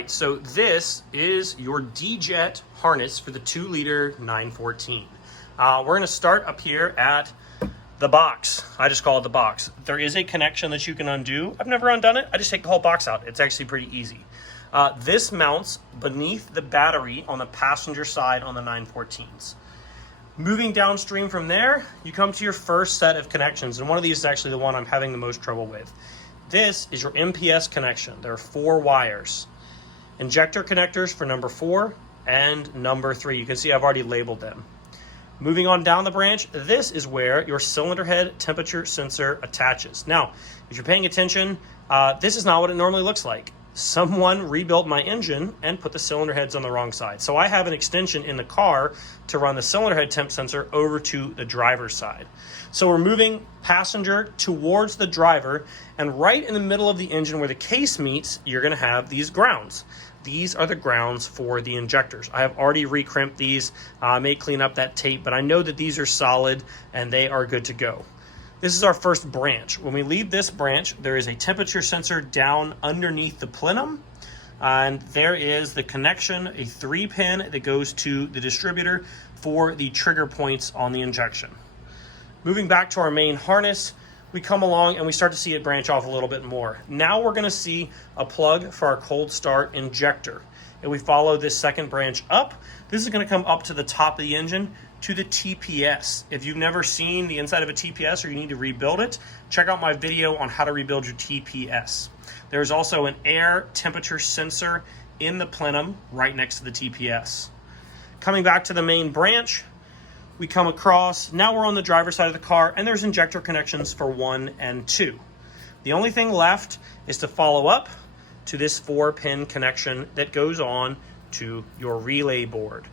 right, so this is your D-Jet harness for the 2-liter 914. We're going to start up here at the box. I just call it the box. There is a connection that you can undo. I've never undone it. I just take the whole box out. It's actually pretty easy. This mounts beneath the battery on the passenger side on the 914s. Moving downstream from there, you come to your first set of connections, and one of these is actually the one I'm having the most trouble with. This is your MPS connection. There are 4 wires. Injector connectors for number 4 and number 3. You can see I've already labeled them. Moving on down the branch, this is where your cylinder head temperature sensor attaches. Now, if you're paying attention, this is not what it normally looks like. Someone rebuilt my engine and put the cylinder heads on the wrong side. So I have an extension in the car to run the cylinder head temp sensor over to the driver's side. So we're moving passenger towards the driver, and right in the middle of the engine where the case meets, you're gonna have these grounds. These are the grounds for the injectors. I have already recrimped these. I may clean up that tape, but I know that these are solid and they are good to go. This is our first branch. When we leave this branch, there is a temperature sensor down underneath the plenum. And there is the connection, a 3-pin that goes to the distributor for the trigger points on the injection. Moving back to our main harness, we come along and we start to see it branch off a little bit more. Now we're gonna see a plug for our cold start injector. And we follow this second branch up. This is gonna come up to the top of the engine to the TPS. If you've never seen the inside of a TPS or you need to rebuild it, check out my video on how to rebuild your TPS. There's also an air temperature sensor in the plenum right next to the TPS. Coming back to the main branch, we come across, now we're on the driver's side of the car, and there's injector connections for 1 and 2. The only thing left is to follow up to this 4-pin connection that goes on to your relay board.